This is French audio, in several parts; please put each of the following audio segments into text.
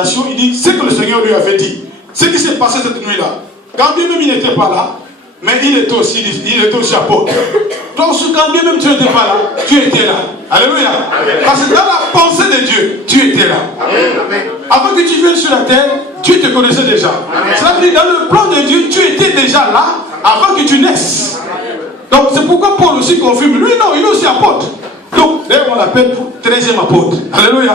révélation, il dit ce que le Seigneur lui avait dit. Ce qui s'est passé cette nuit-là. Quand bien même il n'était pas là, mais il était aussi apôtre. Donc quand bien même tu n'étais pas là, tu étais là. Alléluia. Parce que dans la pensée de Dieu, tu étais là. Avant que tu viennes sur la terre, Dieu te connaissait déjà. Ça veut dire dans le plan de Dieu, tu étais déjà là avant que tu naisses. Donc c'est pourquoi Paul aussi confirme. Lui non, il est aussi apôtre. Donc d'ailleurs on l'appelle 13e apôtre. Alléluia.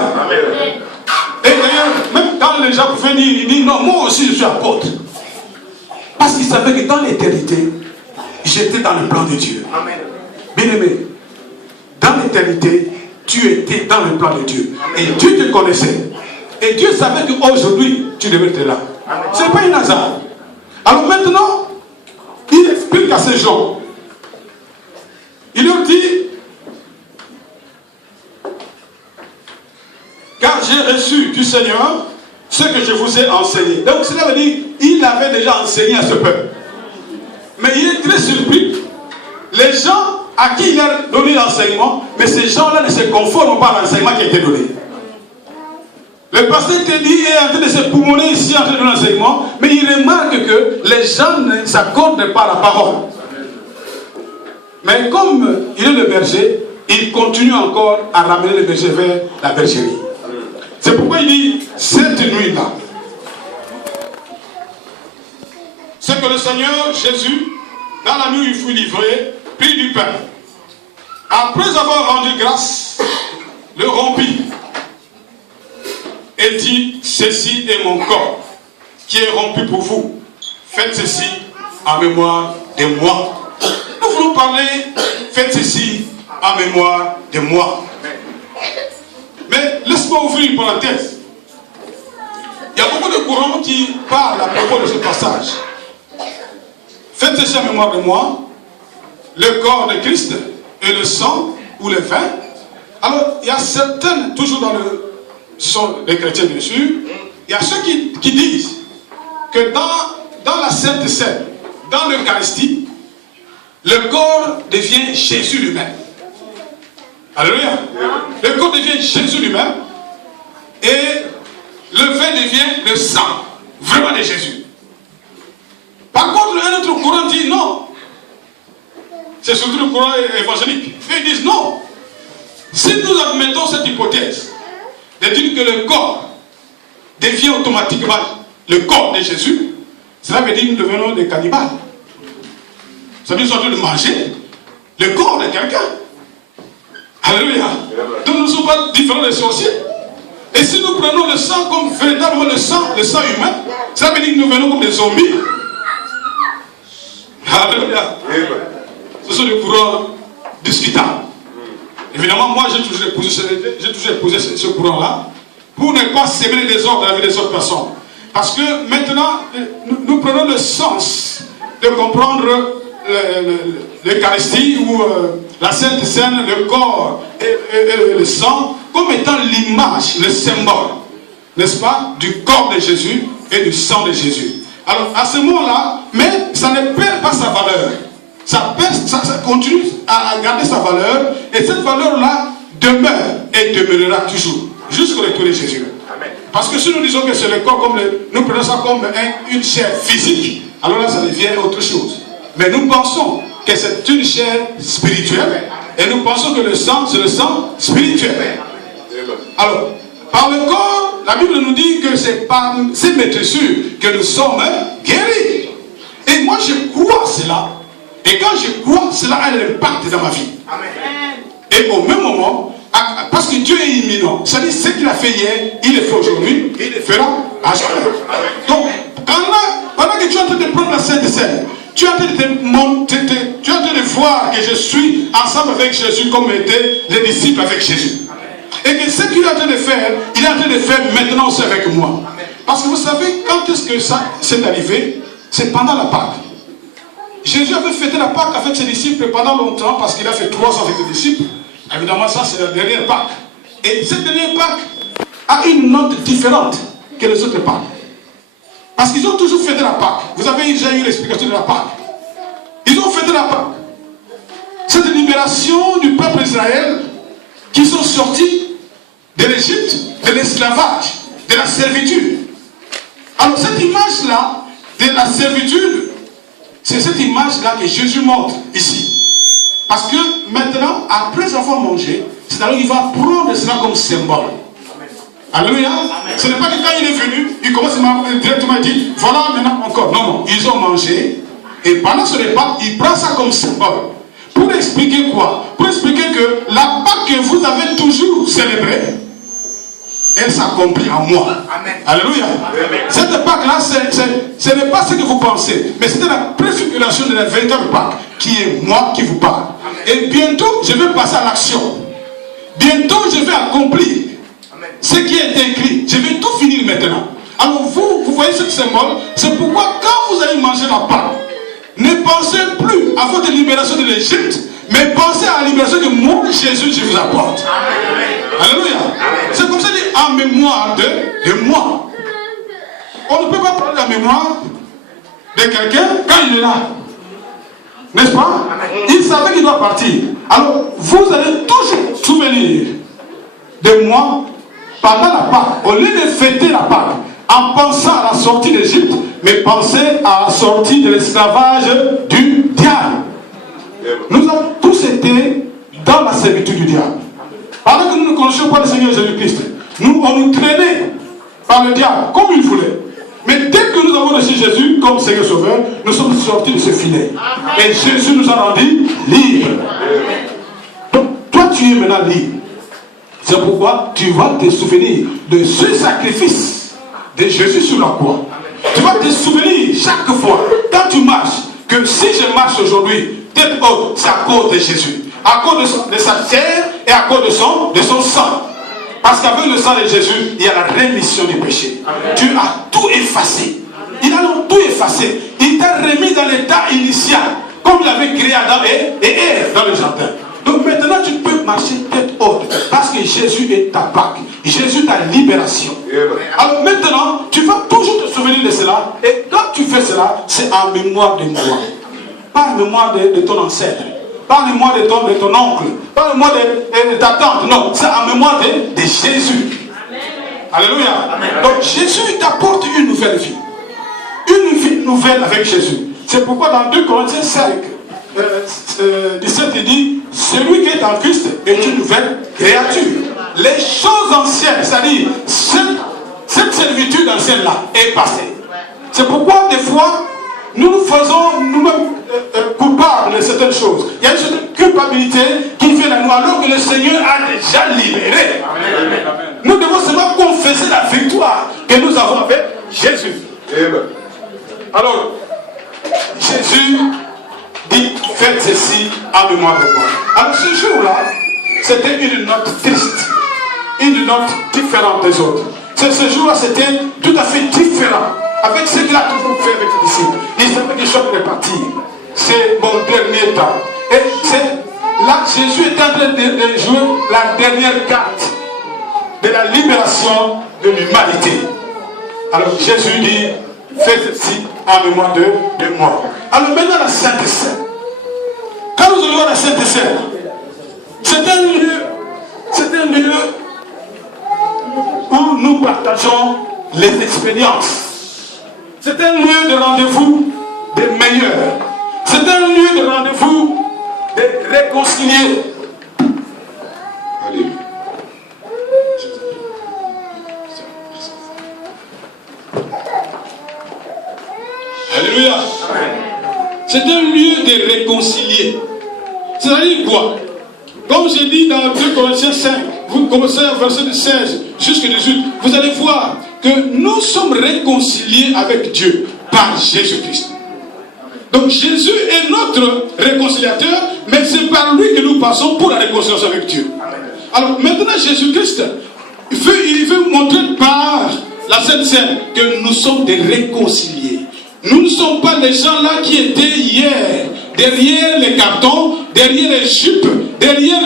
Et d'ailleurs, même quand les gens pouvaient dire, il dit non, moi aussi je suis apôtre. Parce qu'il savait que dans l'éternité, j'étais dans le plan de Dieu. Bien-aimé, dans l'éternité, tu étais dans le plan de Dieu. Et Dieu te connaissait. Et Dieu savait qu'aujourd'hui, tu devais être là. Ce n'est pas un hasard. Alors maintenant, il explique à ces gens. Il leur dit, car j'ai reçu du Seigneur ce que je vous ai enseigné. Donc cela veut dire, il avait déjà enseigné à ce peuple. Mais il est très surpris. Les gens à qui il a donné l'enseignement, mais ces gens-là ne se conforment pas à l'enseignement qui a été donné. Le pasteur Teddy est en train de se poumonner ici en train de l'enseignement, mais il remarque que les gens ne s'accordent pas à la parole. Mais comme il est le berger, il continue encore à ramener le berger vers la bergerie. C'est pourquoi il dit, cette nuit-là, c'est que le Seigneur Jésus, dans la nuit où il fut livré, prit du pain. Après avoir rendu grâce, le rompit et dit, ceci est mon corps qui est rompu pour vous. Faites ceci en mémoire de moi. Nous voulons parler, faites ceci en mémoire de moi. Mais laisse-moi ouvrir une parenthèse. Il y a beaucoup de courants qui parlent à propos de ce passage. Faites ceci en mémoire de moi, le corps de Christ et le sang ou le vin. Alors, il y a certains, toujours dans le sont les chrétiens bien sûr, il y a ceux qui disent que dans la Sainte Seine, dans l'Eucharistie, le corps devient Jésus lui-même. Alléluia. Le corps devient Jésus lui-même et le vin devient le sang vraiment de Jésus. Par contre, un autre courant dit non. C'est surtout le courant évangélique. Ils disent non. Si nous admettons cette hypothèse de dire que le corps devient automatiquement le corps de Jésus, cela veut dire que nous devenons des cannibales. Ça veut dire que nous sommes en train de manger le corps de quelqu'un. Alléluia. Donc nous ne sommes pas différents des sorciers. Et si nous prenons le sang comme véritablement le sang humain, ça veut dire que nous venons comme des zombies. Alléluia. Ce sont des courants discutables. Évidemment, moi j'ai toujours épousé ce courant-là pour ne pas s'aimer les désordres dans la vie des autres personnes. Parce que maintenant, nous prenons le sens de comprendre l'Eucharistie ou la Sainte Seine, le corps et le sang, comme étant l'image, le symbole, n'est-ce pas, du corps de Jésus et du sang de Jésus. Alors, à ce moment-là, mais ça ne perd pas sa valeur. Ça continue à garder sa valeur, et cette valeur-là demeure et demeurera toujours, jusqu'au retour de Jésus. Amen. Parce que si nous disons que c'est le corps, nous prenons ça comme une chair physique, alors là, ça devient autre chose. Mais nous pensons que c'est une chair spirituelle, et nous pensons que le sang, c'est le sang spirituel. Alors, par le corps, la Bible nous dit que c'est par ces maîtresures que nous sommes guéris. Et moi, je crois cela. Et quand je crois, cela a un impact dans ma vie. Amen. Et au même moment, parce que Dieu est imminent, c'est-à-dire ce qu'il a fait hier, il le fait aujourd'hui, il le fera à jamais. Donc, pendant que tu es en train de prendre la Sainte Seine, tu es en train de voir que je suis ensemble avec Jésus comme étaient les disciples avec Jésus. Et que ce qu'il est en train de faire, il est en train de faire maintenant aussi avec moi. Parce que vous savez, quand est-ce que ça s'est arrivé? C'est pendant la Pâque. Jésus avait fêté la Pâque avec ses disciples pendant longtemps parce qu'il a fait 3 ans avec ses disciples. Évidemment, ça c'est la dernière Pâque. Et cette dernière Pâque a une note différente que les autres Pâques. Parce qu'ils ont toujours fêté la Pâque. Vous avez déjà eu l'explication de la Pâque. Ils ont fêté la Pâque. Cette libération du peuple d'Israël qui sont sortis de l'Égypte, de l'esclavage. de la servitude. Alors cette image-là, de la servitude, c'est cette image-là que Jésus montre ici. Parce que maintenant, après avoir mangé, c'est-à-dire qu'il va prendre cela comme symbole. Alléluia. Ce n'est pas que quand il est venu, il commence directement à dire, voilà maintenant encore. Non, non, ils ont mangé. Et pendant ce repas, il prend ça comme symbole. Pour expliquer quoi? Pour expliquer que la Pâque que vous avez toujours célébrée, elle s'accomplit en moi. Amen. Alléluia. Amen. Cette Pâque-là, ce n'est pas ce que vous pensez, mais c'était la préfiguration de la véritable Pâque, qui est moi qui vous parle. Amen. Et bientôt, je vais passer à l'action. Bientôt, je vais accomplir ce qui a été écrit. Je vais tout finir maintenant. Alors vous voyez ce symbole. C'est pourquoi quand vous allez manger la Pâque, ne pensez plus à votre libération de l'Égypte, mais pensez à la libération que moi, Jésus, je vous apporte. Amen. Alléluia. C'est comme ça dit en mémoire de moi. On ne peut pas prendre la mémoire de quelqu'un quand il est là. N'est-ce pas? Il savait qu'il doit partir. Alors, vous allez toujours souvenir de moi pendant la Pâque. Au lieu de fêter la Pâque en pensant à la sortie d'Égypte, mais pensez à la sortie de l'esclavage du diable. Nous avons tous été dans la servitude du diable. Pendant que nous ne connaissions pas le Seigneur Jésus-Christ, on nous traînait par le diable comme il voulait. Mais dès que nous avons reçu Jésus comme Seigneur Sauveur, nous sommes sortis de ce filet. Et Jésus nous a rendus libres. Donc, toi, tu es maintenant libre. C'est pourquoi tu vas te souvenir de ce sacrifice de Jésus sur la croix. Tu vas te souvenir chaque fois, quand tu marches, que si je marche aujourd'hui, tête haute, c'est à cause de Jésus. À cause de sa chair et à cause de son sang. Parce qu'avec le sang de Jésus, il y a la rémission du péché. Amen. Tu as tout effacé. Il a donc tout effacé. Il t'a remis dans l'état initial, comme il avait créé Adam et Ève dans le jardin. Donc maintenant, tu peux marcher tête haute, parce que Jésus est ta Pâque. Jésus est ta libération. Alors maintenant, tu vas toujours te souvenir de cela. Et quand tu fais cela, c'est en mémoire de moi. Pas en mémoire de ton ancêtre. Pas en mémoire de ton oncle. Pas en mémoire de ta tante. Non, c'est en mémoire de Jésus. Amen. Alléluia. Amen. Donc Jésus t'apporte une nouvelle vie. Une vie nouvelle avec Jésus. C'est pourquoi dans 2 Corinthiens 5, 17, il dit, celui qui est en Christ est une nouvelle créature. Les choses anciennes, c'est-à-dire cette servitude ancienne-là est passée. C'est pourquoi des fois, nous nous faisons nous-mêmes coupables de certaines choses. Il y a une certaine culpabilité qui vient à nous alors que le Seigneur a déjà libéré. Amen. Nous devons seulement confesser la victoire que nous avons avec Jésus. Amen. Alors, Jésus dit, faites ceci en mémoire de moi. Alors ce jour-là, c'était une note triste, une note différente des autres. Ce jour-là, c'était tout à fait différent avec ce qu'il a toujours fait avec les disciples. Il savait que je vais partir. C'est mon dernier temps. Et c'est là que Jésus est en train de jouer la dernière carte de la libération de l'humanité. Alors Jésus dit, faites ceci en mémoire de moi. Alors maintenant la Sainte Seine. Quand nous allons à la Sainte Seine, c'est un lieu où nous partageons les expériences. C'est un lieu de rendez-vous des meilleurs. C'est un lieu de rendez-vous des réconciliés. Alléluia. Alléluia. C'est un lieu de réconcilier. C'est-à-dire quoi? Comme j'ai dit dans 2 Corinthiens 5, vous commencez à verset 16 jusqu'à 18, vous allez voir que nous sommes réconciliés avec Dieu par Jésus-Christ. Donc Jésus est notre réconciliateur, mais c'est par lui que nous passons pour la réconciliation avec Dieu. Alors maintenant Jésus-Christ, il veut montrer par la Sainte Seine que nous sommes des réconciliés. Nous ne sommes pas les gens là qui étaient hier, derrière les cartons, derrière les jupes, derrière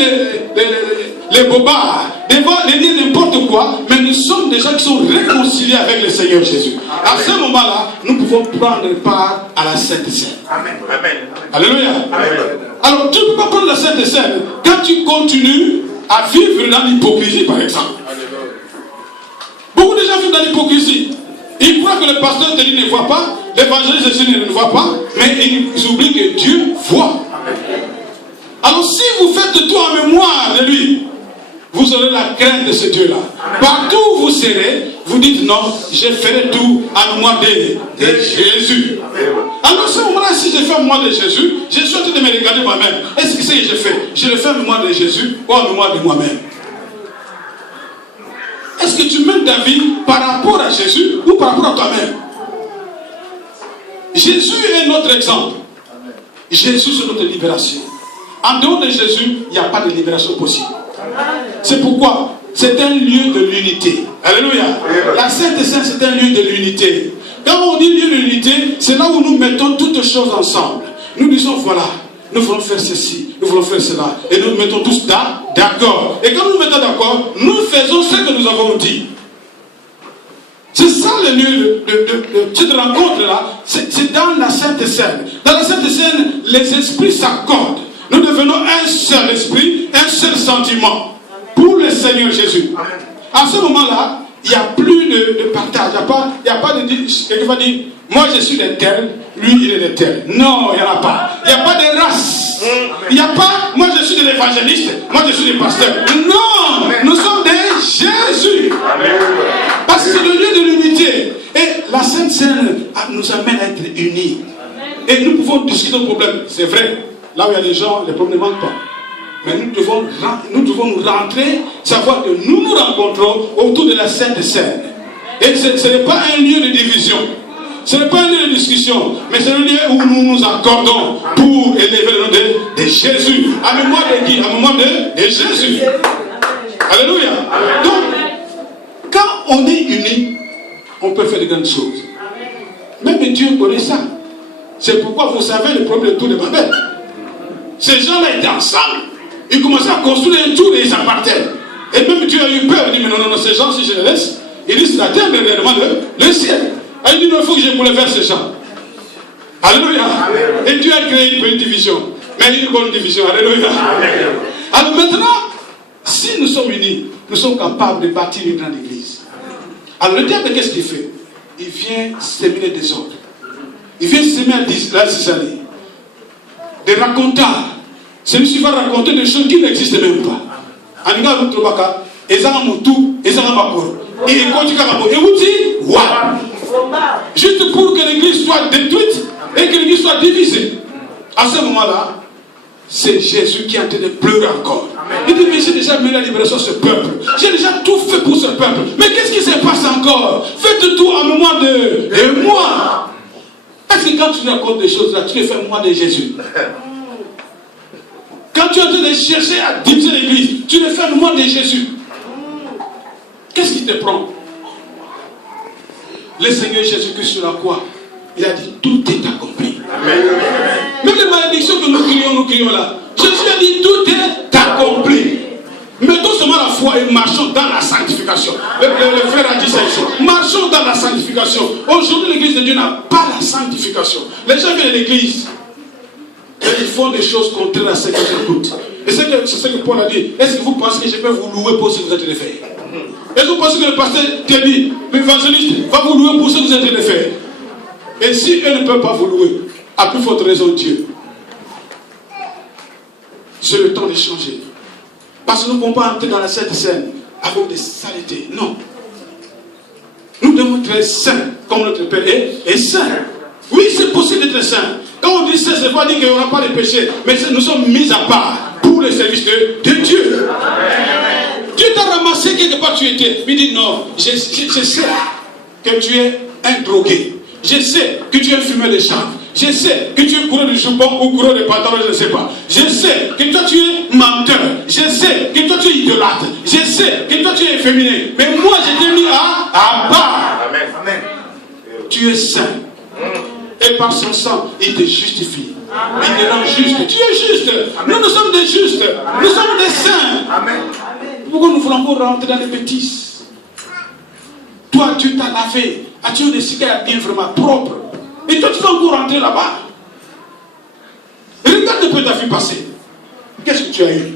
les bobards, derrière n'importe quoi, mais nous sommes des gens qui sont réconciliés avec le Seigneur Jésus. À ce moment-là, nous pouvons prendre part à la Sainte Seine. Amen. Alléluia. Amen. Alors, tu ne peux pas prendre la Sainte Seine quand tu continues à vivre dans l'hypocrisie, par exemple. Beaucoup de gens vivent dans l'hypocrisie. Ils croient que le pasteur de lui ne voit pas, l'évangéliste de Jésus ne le voit pas, mais ils oublient que Dieu voit. Alors si vous faites tout en mémoire de lui, vous aurez la crainte de ce Dieu-là. Partout où vous serez, vous dites non, je ferai tout en mémoire de Jésus. Alors à ce moment-là, si je fais en mémoire de Jésus, je suis en train de me regarder moi-même. Est-ce que c'est ce que je fais? Je le fais en mémoire de Jésus ou en mémoire de moi-même? Est-ce que tu mènes ta vie par rapport à Jésus ou par rapport à toi-même? Jésus est notre exemple. Jésus, c'est notre libération. En dehors de Jésus, il n'y a pas de libération possible. C'est pourquoi c'est un lieu de l'unité. Alléluia. La Sainte Seine, c'est un lieu de l'unité. Quand on dit lieu de l'unité, c'est là où nous mettons toutes choses ensemble. Nous disons, voilà, nous voulons faire ceci, nous voulons faire cela. Et nous mettons tous d'accord. Et quand nous nous mettons d'accord, nous faisons ce que nous avons dit. C'est ça le lieu de cette rencontre-là. C'est dans la Sainte Seine. Dans la Sainte Seine, les esprits s'accordent. Nous devenons un seul esprit, un seul sentiment pour le Seigneur Jésus. À ce moment-là, il n'y a plus de partage. Il n'y a pas de dire, quelqu'un va dire, moi je suis de tel, lui il est de tel. Non, il n'y en a pas. Il n'y a pas de race. Il n'y a pas, moi je suis de l'évangéliste, moi je suis du pasteur. Non, nous sommes de Jésus. Parce que c'est le lieu de l'unité. Et la Sainte Seine nous amène à être unis. Et nous pouvons discuter nos problèmes. C'est vrai. Là où il y a des gens, les problèmes ne manquent pas. Mais nous devons nous rentrer, savoir que nous nous rencontrons autour de la Sainte Seine. Et ce n'est pas un lieu de division. Ce n'est pas un lieu de discussion. Mais c'est le lieu où nous nous accordons pour élever le nom de Jésus. À mémoire de qui? À mémoire de Jésus. Alléluia. Donc, quand on est unis, on peut faire de grandes choses. Même Dieu connaît ça. C'est pourquoi vous savez le premier tour de Babel. Ces gens-là étaient ensemble. Ils commençaient à construire un tour et ils appartiennent. Et même Dieu a eu peur. Il dit, mais non, ces gens, si je les laisse, ils risquent la terre, mais réellement le ciel. Et il dit, non, il faut que je bouleverse ces gens. Alléluia. Et Dieu a créé une petite division. Mais une bonne division. Alléluia. Alors maintenant, si nous sommes unis, nous sommes capables de bâtir une grande église. Alors le diable, qu'est-ce qu'il fait? Il vient semer les désordres. Il vient semer la cisaille. Des racontars. Celui-ci va raconter des choses qui n'existent même pas. Juste pour que l'église soit détruite et que l'église soit divisée. À ce moment-là, c'est Jésus qui est en train de pleurer encore. Il dit, mais j'ai déjà mené la libération de ce peuple. J'ai déjà tout fait pour ce peuple. Mais qu'est-ce qui se passe encore? Faites tout en mémoire de moi. Est-ce que quand tu racontes des choses là, tu les fais en mémoire de Jésus? Quand tu es en train de chercher à diviser l'église, tu le fais en mémoire de Jésus. Qu'est-ce qui te prend? Le Seigneur Jésus-Christ sur la croix, il a dit, tout est accompli. Amen. Même les malédictions que nous crions là, Jésus a dit, tout est accompli. Mettons seulement la foi et marchons dans la sanctification. Le frère a dit ça ici. Marchons dans la sanctification. Aujourd'hui, l'église de Dieu n'a pas la sanctification. Les gens viennent de l'église. Et ils font des choses contraires à ce que j'écoute. Et c'est ce que Paul a dit. Est-ce que vous pensez que je peux vous louer pour ce que vous êtes en train de faire? Est-ce que vous pensez que le pasteur t'a dit, l'évangéliste va vous louer pour ce que vous êtes en train de faire? Et si eux ne peuvent pas vous louer, à plus forte raison Dieu. C'est le temps de changer. Parce que nous ne pouvons pas entrer dans la Sainte Seine avec des saletés. Non. Nous devons être saints, comme notre Père est saint. Oui, c'est possible d'être saint. Quand on dit saint, ce n'est pas dire qu'il n'y aura pas de péché, mais nous sommes mis à part pour le service de Dieu. Amen. Dieu t'a ramassé quelque part tu étais. Il dit non, je sais que tu es un drogué. Je sais que tu es un fumeur de chanvre. Je sais que tu es coureur de jupon ou coureur de pantalon, je ne sais pas. Je sais que toi tu es menteur. Je sais que toi tu es idolâtre. Je sais que toi tu es efféminé. Mais moi je t'ai mis à part. Amen. Amen. Tu es saint. Et par son sang, il te justifie. Amen. Il te rend juste. Tu es juste. Amen. Nous sommes des justes. Amen. Nous sommes des saints. Amen. Pourquoi nous voulons encore rentrer dans les bêtises? Toi, tu t'as lavé. As-tu décidé à bien vraiment propre? Et toi, tu vas encore rentrer là-bas. Regarde un peu ta vie passée. Qu'est-ce que tu as eu?